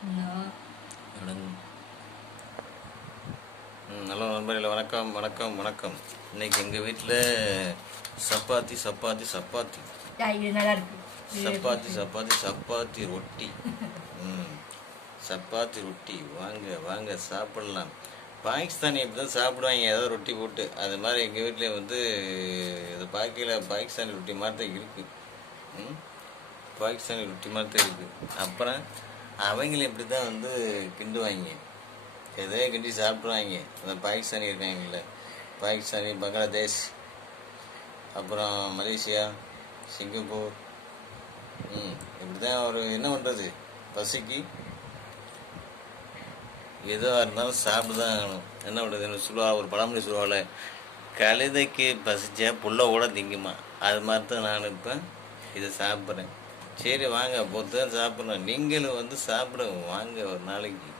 Hello நண்பர்களே, வணக்கம் வணக்கம் வணக்கம். இன்னைக்கு எங்கள் வீட்டில் சப்பாத்தி சப்பாத்தி சப்பாத்தி சப்பாத்தி சப்பாத்தி சப்பாத்தி ரொட்டி. சப்பாத்தி ரொட்டி. வாங்க வாங்க சாப்பிடலாம். பாகிஸ்தானி இப்படி தான் சாப்பிடுவாங்க, ஏதாவது ரொட்டி போட்டு. அது மாதிரி எங்கள் வீட்டில் வந்து இது பாகிஸ்தானி ரொட்டி மாதிரி தான் இருக்குது. பாகிஸ்தானி ரொட்டி மாதிரி தான் இருக்குது. அப்புறம் அவங்களும் இப்படி தான் வந்து கிண்டுவாங்க, எதையோ கிண்டி சாப்பிட்ருவாங்க. அந்த பாகிஸ்தானி இருக்காங்கல்ல, பாகிஸ்தானி, பங்களாதேஷ், அப்புறம் மலேசியா, சிங்கப்பூர். இப்படி தான் அவர் என்ன பண்ணுறது, பசிக்கு எதுவாக இருந்தாலும் சாப்பிட்டு தான் ஆகணும். என்ன பண்ணுறது, என்ன சொல்லுவா, ஒரு பழமொழி சொல்லுவாள், கழுதைக்கு பசிச்சா புள்ள கூட திங்குமா. அது மாதிரி தான் நான் இப்போ இதை சாப்பிட்றேன். சரி வாங்க, பொறுத்து தான் சாப்பிட்றேன். நீங்களும் வந்து சாப்பிடுங்க வாங்க ஒரு நாளைக்கு.